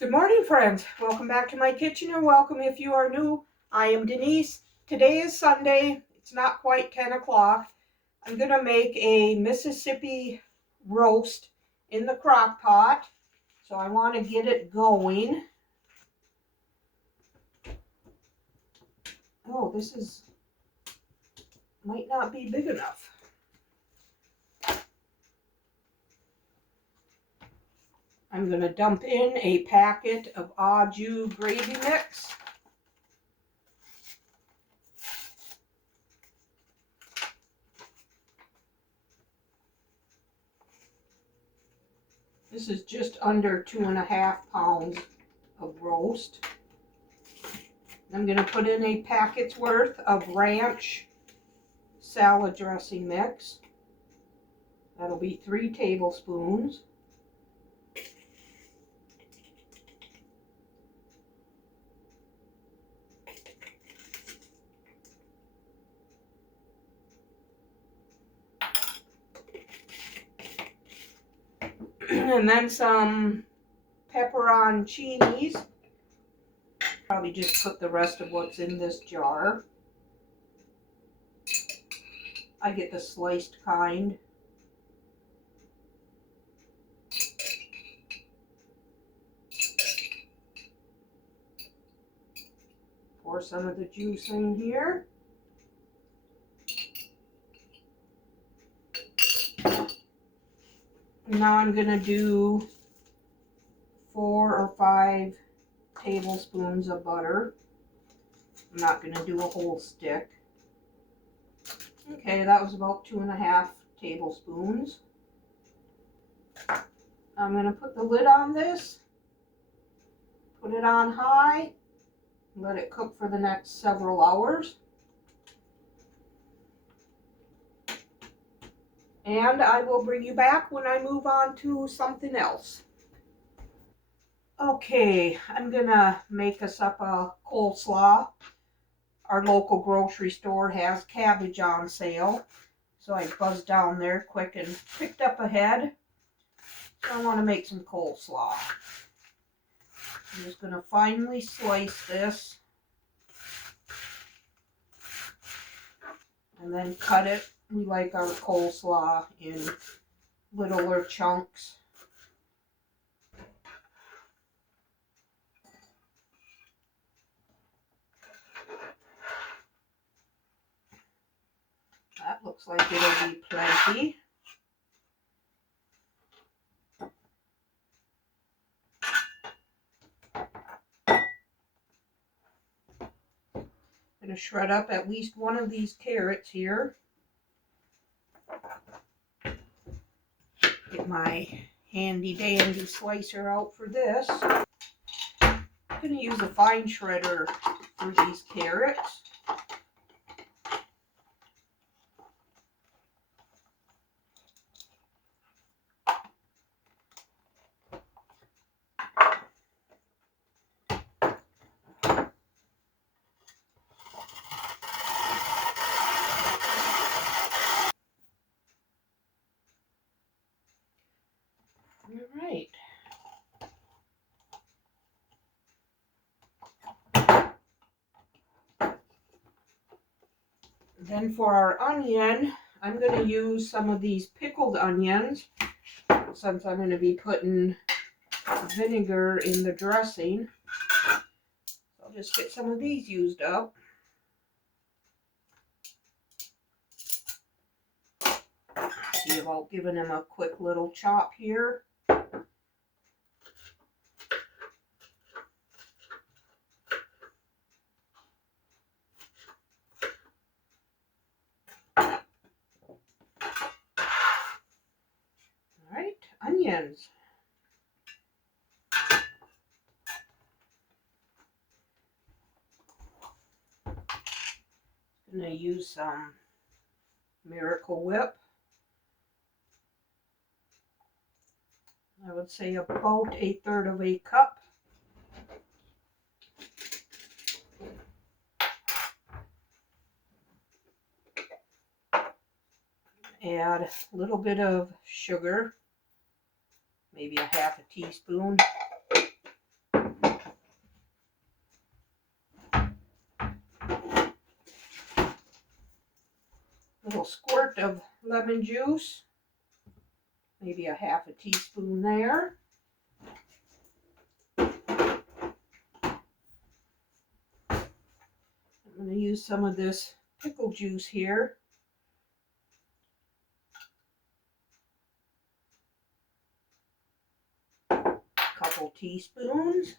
Good morning, friends. Welcome back to my kitchen, or welcome if you are new. I am Denise. Today is Sunday. It's not quite 10 o'clock. I'm going to make a Mississippi roast in the crock pot. So I want to get it going. Oh, might not be big enough. I'm going to dump in a packet of au jus gravy mix. This is just under 2.5 pounds of roast. I'm going to put in a packet's worth of ranch salad dressing mix. That'll be 3 tablespoons. And then some pepperoncinis. Probably just put the rest of what's in this jar. I get the sliced kind. Pour some of the juice in here. Now I'm going to do 4 or 5 tablespoons of butter. I'm not going to do a whole stick. Okay, that was about 2.5 tablespoons. I'm going to put the lid on this, put it on high, and let it cook for the next several hours. And I will bring you back when I move on to something else. Okay, I'm going to make us up a coleslaw. Our local grocery store has cabbage on sale. So I buzzed down there quick and picked up a head. So I want to make some coleslaw. I'm just going to finely slice this. And then cut it. We like our coleslaw in littler chunks. That looks like it'll be plenty. I'm going to shred up at least one of these carrots here. Get my handy dandy slicer out for this. I'm going to use a fine shredder for these carrots. All right. Then for our onion, I'm going to use some of these pickled onions since I'm going to be putting vinegar in the dressing. I'll just get some of these used up. See about giving them a quick little chop here. Alright, onions. I'm going to use some Miracle Whip. I would say about 1/3 of a cup. Add a little bit of sugar, maybe a 1/2 teaspoon. quart of lemon juice, maybe a half a teaspoon there. I'm going to use some of this pickle juice here. A couple teaspoons.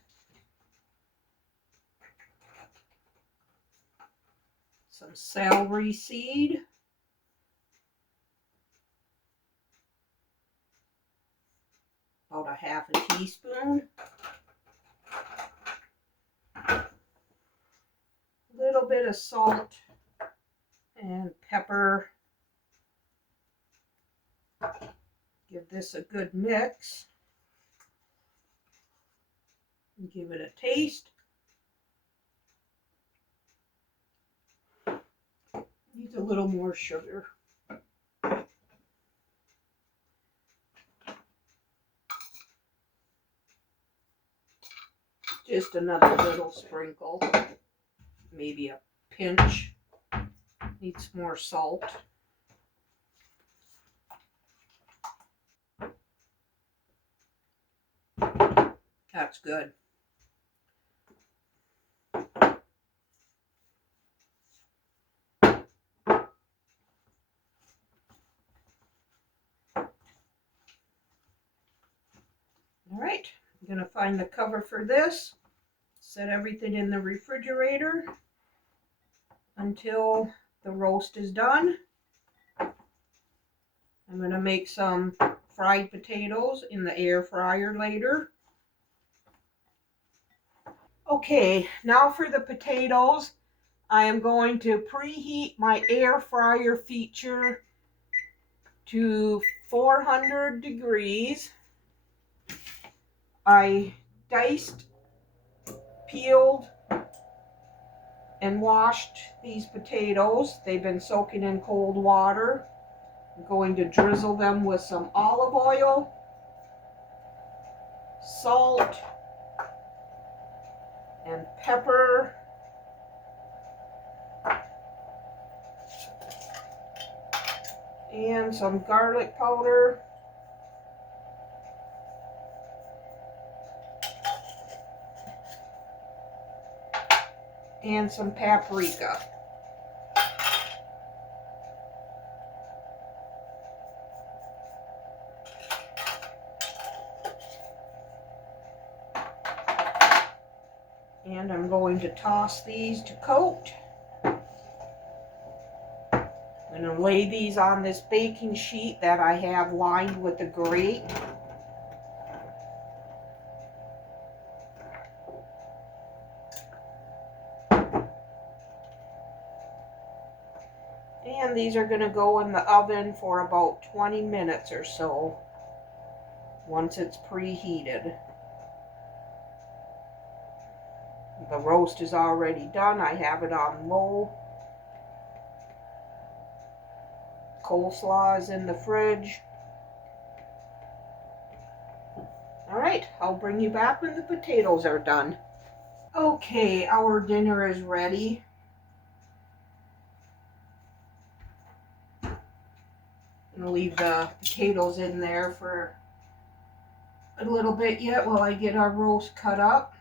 Some celery seed. About a half a teaspoon. A little bit of salt and pepper. Give this a good mix. And give it a taste. Needs a little more sugar. Just another little sprinkle. Maybe a pinch. Needs more salt. That's good. All right, I'm going to find the cover for this, set everything in the refrigerator until the roast is done. I'm going to make some fried potatoes in the air fryer later. Okay, now for the potatoes. I am going to preheat my air fryer feature to 400 degrees. I diced, peeled, and washed these potatoes. They've been soaking in cold water. I'm going to drizzle them with some olive oil, salt, and pepper. And some garlic powder. And some paprika. And I'm going to toss these to coat. I'm going to lay these on this baking sheet that I have lined with the grate. And these are going to go in the oven for about 20 minutes or so once it's preheated. The roast is already done. I have it on low. Coleslaw is in the fridge. Alright, I'll bring you back when the potatoes are done. Okay, our dinner is ready. I'm going to leave the potatoes in there for a little bit yet while I get our roast cut up.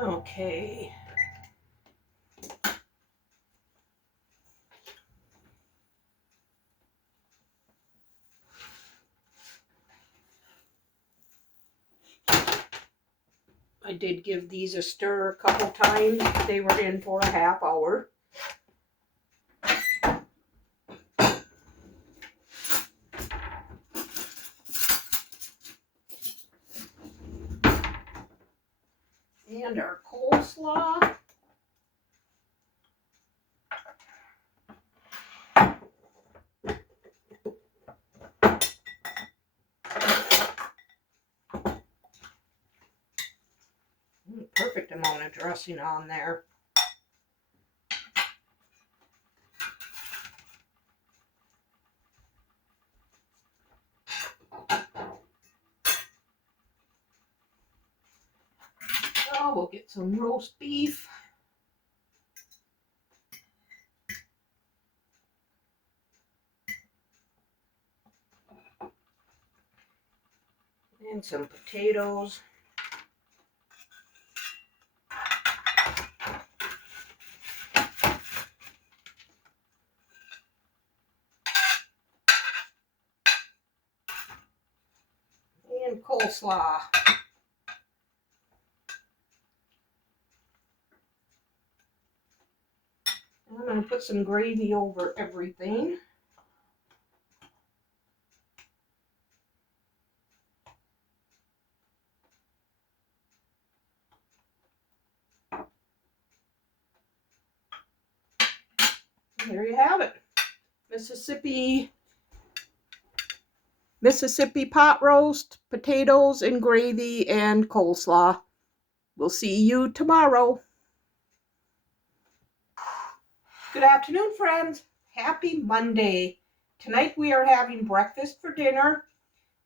Okay. I did give these a stir a couple times. They were in for a half hour. And our coleslaw. Perfect amount of dressing on there. coleslaw. We'll get some roast beef. And some potatoes. And coleslaw. I'm going to put some gravy over everything. There you have it. Mississippi pot roast, potatoes and gravy and coleslaw. We'll see you tomorrow. Good afternoon, friends. Happy Monday. Tonight we are having breakfast for dinner.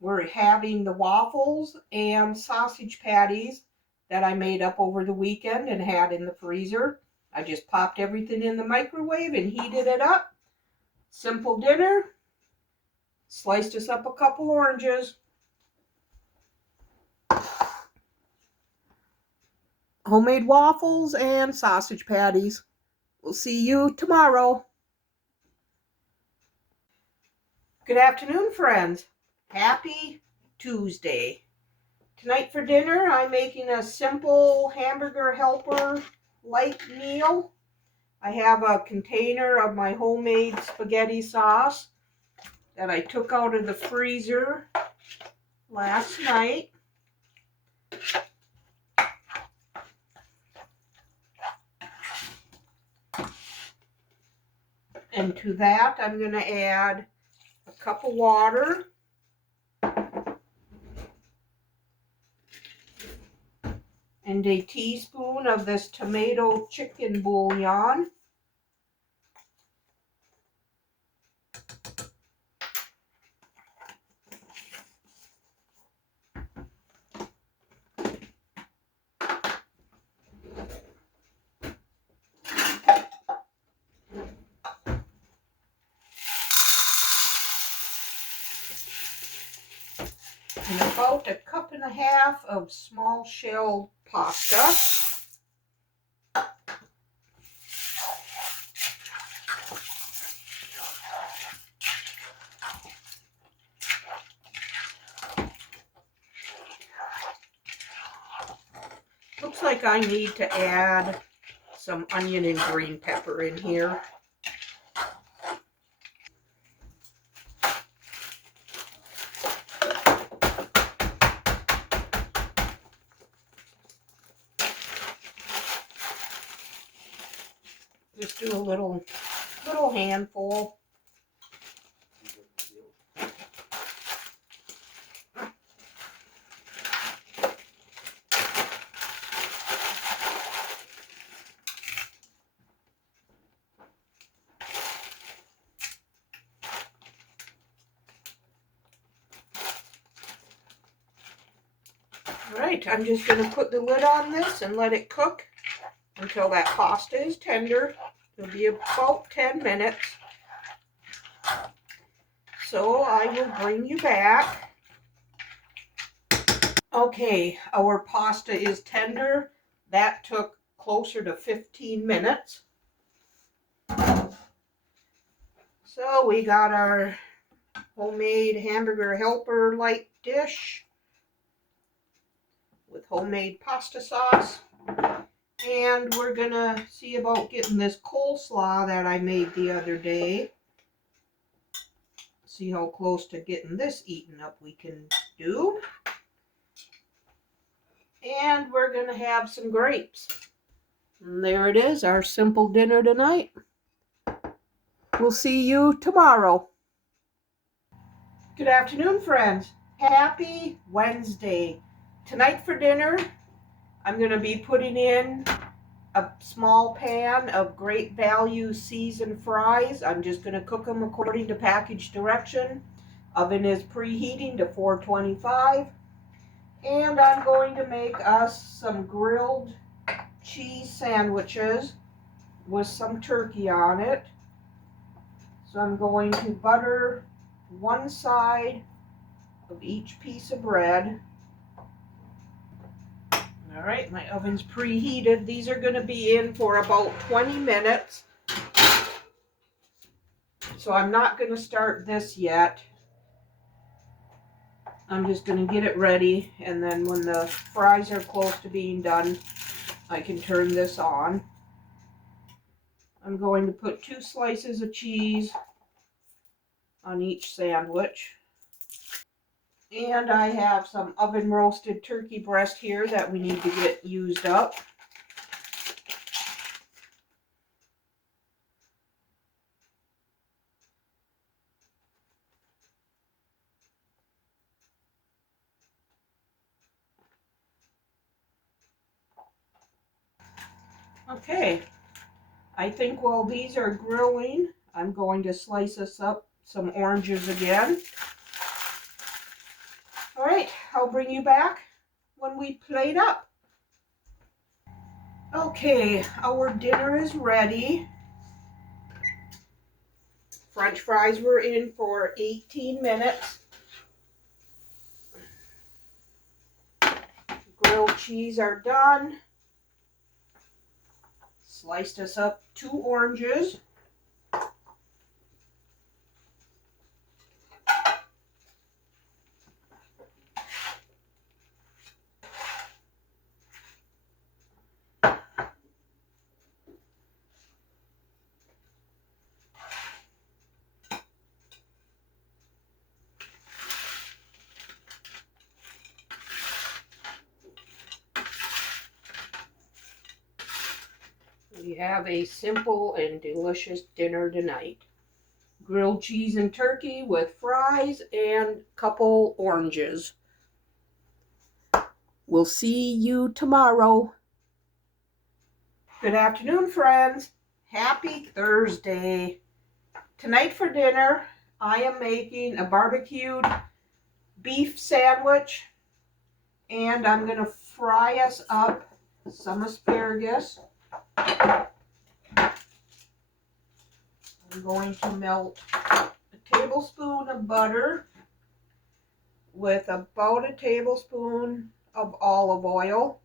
We're having the waffles and sausage patties that I made up over the weekend and had in the freezer. I just popped everything in the microwave and heated it up. Simple dinner. Sliced us up a couple oranges. Homemade waffles and sausage patties. We'll see you tomorrow. Good afternoon, friends. Happy Tuesday. Tonight for dinner, I'm making a simple hamburger helper light meal. I have a container of my homemade spaghetti sauce that I took out of the freezer last night. And to that, I'm going to add a cup of water. And a teaspoon of this tomato chicken bouillon. And about a cup and a half of small shell pasta. Looks like I need to add some onion and green pepper in here. Just do a little handful. All right, I'm just going to put the lid on this and let it cook until that pasta is tender. It'll be about 10 minutes. So I will bring you back. Okay, our pasta is tender. That took closer to 15 minutes. So we got our homemade hamburger helper light dish with homemade pasta sauce. And we're gonna see about getting this coleslaw that I made the other day. See how close to getting this eaten up we can do. And we're gonna have some grapes. And there it is, our simple dinner tonight. We'll see you tomorrow. Good afternoon, friends. Happy Wednesday. Tonight for dinner, I'm going to be putting in a small pan of Great Value seasoned fries. I'm just going to cook them according to package direction. Oven is preheating to 425. And I'm going to make us some grilled cheese sandwiches with some turkey on it. So I'm going to butter one side of each piece of bread. All right, my oven's preheated. These are going to be in for about 20 minutes. So I'm not going to start this yet. I'm just going to get it ready, and then when the fries are close to being done, I can turn this on. I'm going to put 2 slices of cheese on each sandwich. And I have some oven roasted turkey breast here that we need to get used up. Okay, I think while these are grilling, I'm going to slice us up some oranges again. All right, I'll bring you back when we plate up. Okay, our dinner is ready. French fries were in for 18 minutes. Grilled cheese are done. Sliced us up 2 oranges. We have a simple and delicious dinner tonight. Grilled cheese and turkey with fries and a couple oranges. We'll see you tomorrow. Good afternoon, friends. Happy Thursday. Tonight for dinner, I am making a barbecued beef sandwich, and I'm going to fry us up some asparagus. I'm going to melt a tablespoon of butter with about a tablespoon of olive oil.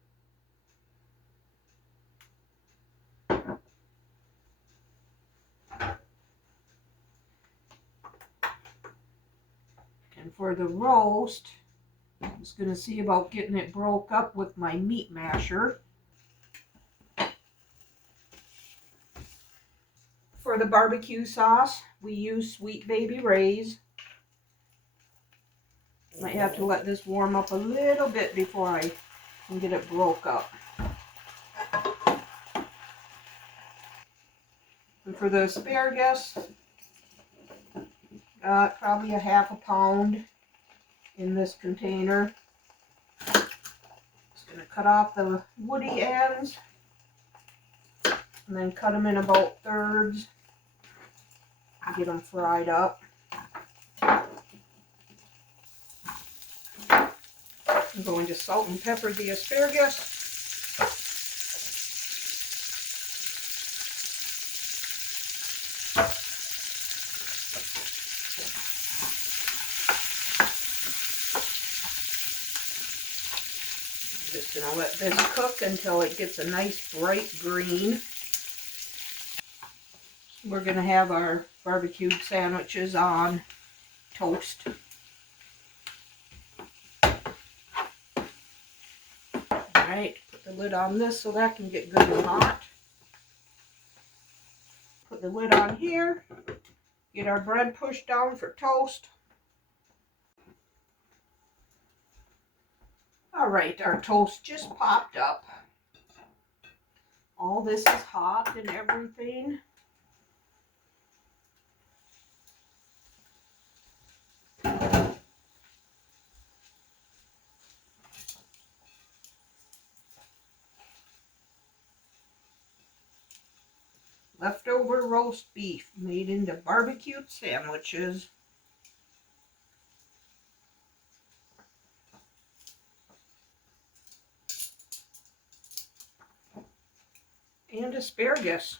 And for the roast, I'm just going to see about getting it broke up with my meat masher. For the barbecue sauce, we use Sweet Baby Ray's. Might have to let this warm up a little bit before I can get it broke up. And for the asparagus, probably a half a pound in this container. Just going to cut off the woody ends and then cut them in about thirds and get them fried up. I'm going to salt and pepper the asparagus. I'm just going to let this cook until it gets a nice bright green. We're going to have our barbecued sandwiches on toast. Alright, put the lid on this so that can get good and hot. Put the lid on here. Get our bread pushed down for toast. Alright, our toast just popped up. All this is hot and everything. Leftover roast beef made into barbecued sandwiches. and asparagus.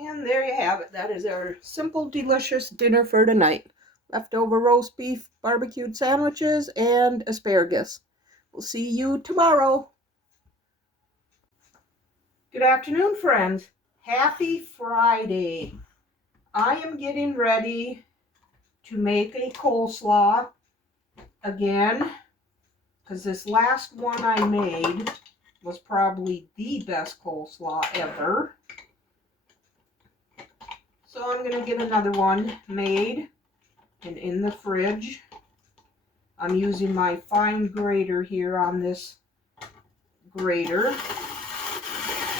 And there you have it. That is our simple, delicious dinner for tonight. Leftover roast beef, barbecued sandwiches, and asparagus. We'll see you tomorrow. Good afternoon, friends. Happy Friday. I am getting ready to make a coleslaw again, because this last one I made was probably the best coleslaw ever. So I'm going to get another one made and in the fridge. I'm using my fine grater here on this grater.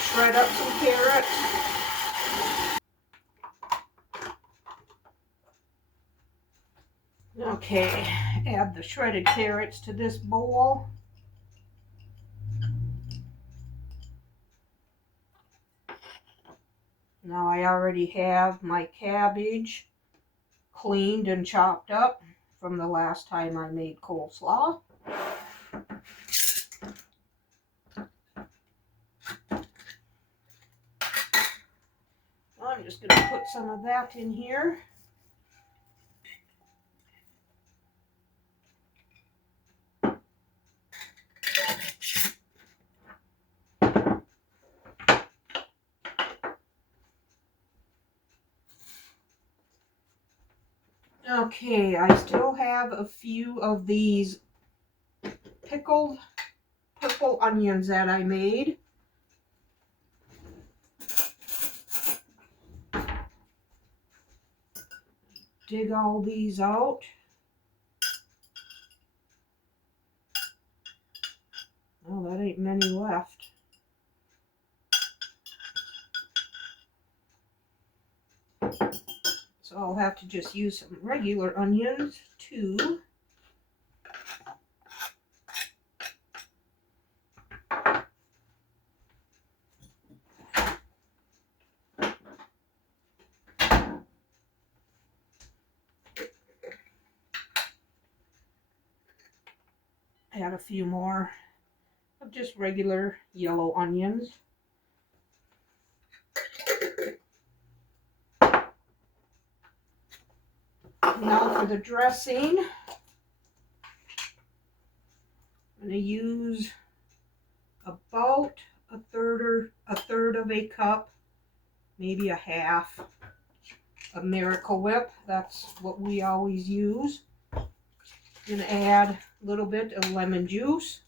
Shred up some carrots. Okay, add the shredded carrots to this bowl. Now I already have my cabbage cleaned and chopped up from the last time I made coleslaw. I'm just going to put some of that in here. Okay, I still have a few of these pickled purple onions that I made. Dig all these out. Oh, that ain't many left. So I'll have to just use some regular onions too. Add a few more of just regular yellow onions. Now for the dressing, I'm going to use about a third of a cup, maybe a half of Miracle Whip. That's what we always use. I'm going to add a little bit of lemon juice.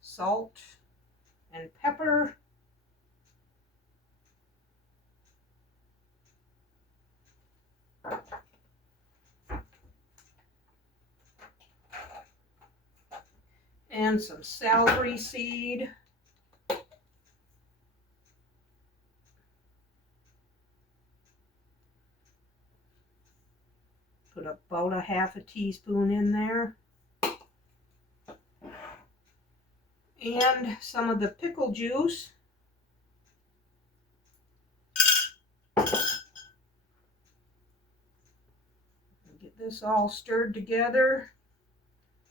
Salt and pepper. And some celery seed. Put about a half a teaspoon in there. And some of the pickle juice. Get this all stirred together.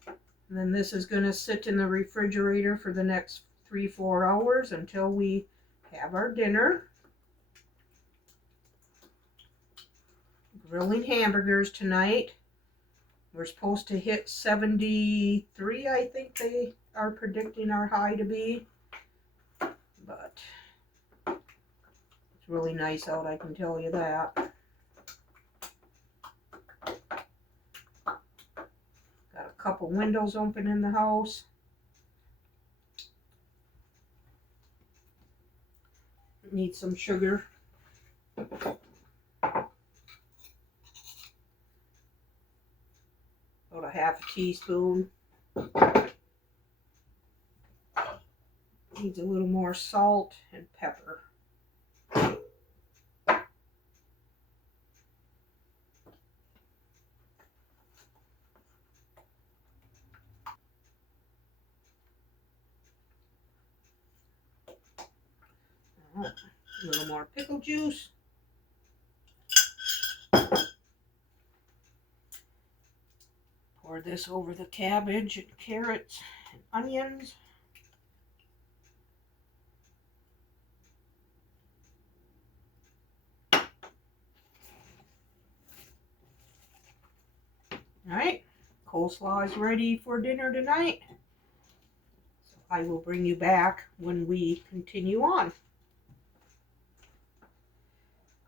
And then this is going to sit in the refrigerator for the next 3-4 hours until we have our dinner. Grilling hamburgers tonight. We're supposed to hit 73, I think they are predicting our high to be. But it's really nice out, I can tell you that. Got a couple windows open in the house. Need some sugar. About a half a teaspoon. Needs a little more salt and pepper. A little more pickle juice. Pour this over the cabbage and carrots and onions. All right, coleslaw is ready for dinner tonight. So I will bring you back when we continue on.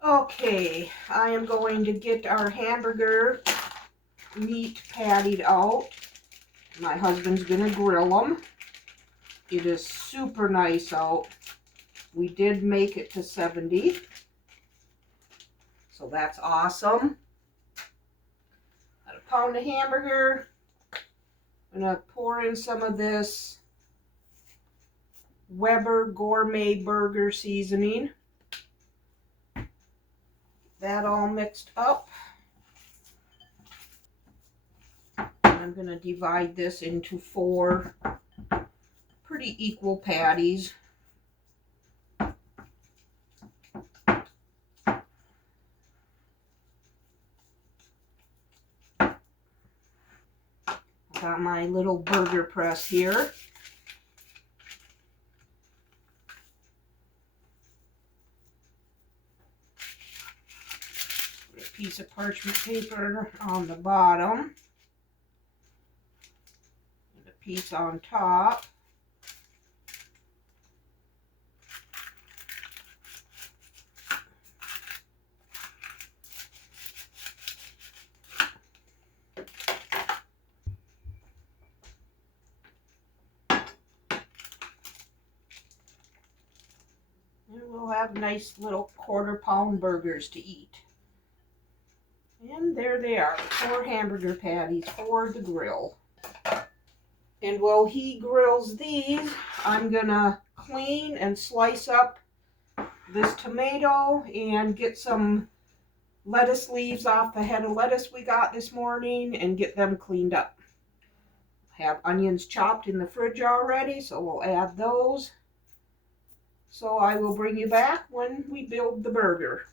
Okay, I am going to get our hamburger meat pattied out. My husband's gonna grill them. It is super nice out. We did make it to 70, so that's awesome. Got a pound of hamburger. I'm gonna pour in some of this Weber gourmet burger seasoning. That all mixed up. I'm going to divide this into 4 pretty equal patties. Got my little burger press here. Put a piece of parchment paper on the bottom. And a piece on top. And we'll have nice little 1/4 pound burgers to eat. And there they are, 4 hamburger patties for the grill. And while he grills these, I'm gonna clean and slice up this tomato and get some lettuce leaves off the head of lettuce we got this morning and get them cleaned up. Have onions chopped in the fridge already, so we'll add those. So I will bring you back when we build the burger.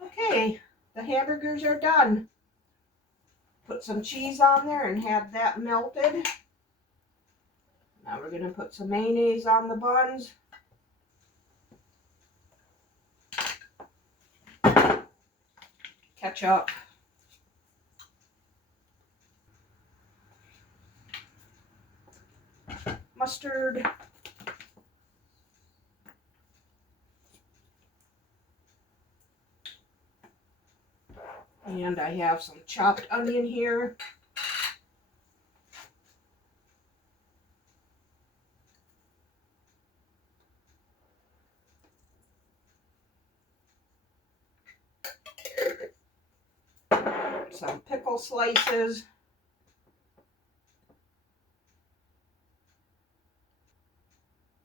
Okay, the hamburgers are done. Put some cheese on there and have that melted. Now we're going to put some mayonnaise on the buns. Ketchup. Mustard. And I have some chopped onion here. Some pickle slices.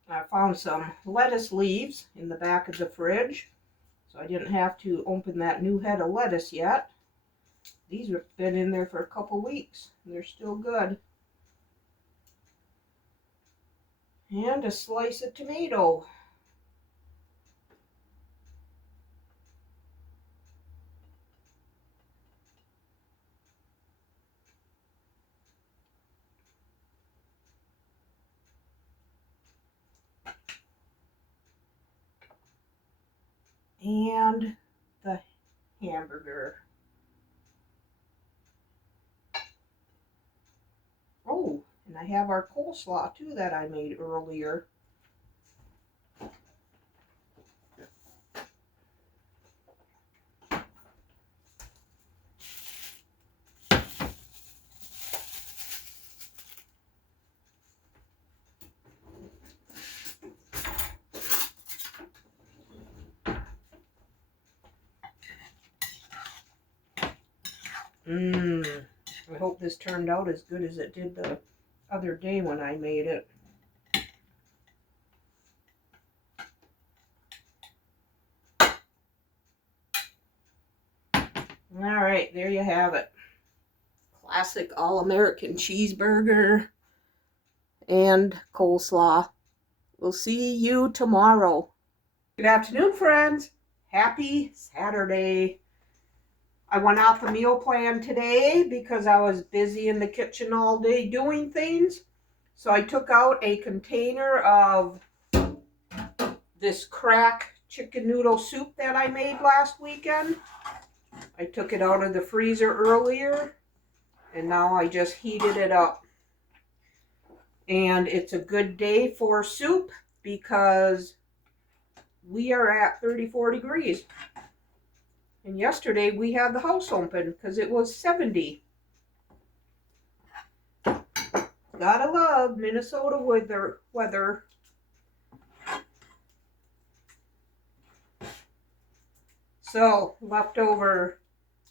I found some lettuce leaves in the back of the fridge, so I didn't have to open that new head of lettuce yet. These have been in there for a couple weeks. They're still good. And a slice of tomato. And the hamburger. Oh, and I have our coleslaw too that I made earlier. I hope this turned out as good as it did the other day when I made it. All right, there you have it. Classic all-American cheeseburger and coleslaw. We'll see you tomorrow. Good afternoon, friends. Happy Saturday. I went off the meal plan today because I was busy in the kitchen all day doing things. So I took out a container of this crack chicken noodle soup that I made last weekend. I took it out of the freezer earlier and now I just heated it up. And it's a good day for soup because we are at 34 degrees. And yesterday we had the house open because it was 70. Gotta love Minnesota weather. So, leftover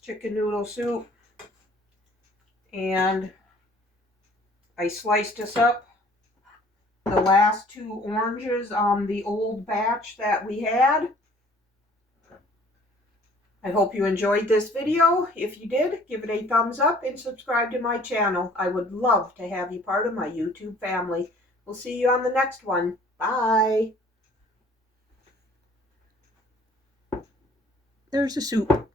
chicken noodle soup. And I sliced this up. The last 2 oranges on the old batch that we had. I hope you enjoyed this video. If you did, give it a thumbs up and subscribe to my channel. I would love to have you part of my YouTube family. We'll see you on the next one. Bye. There's the soup.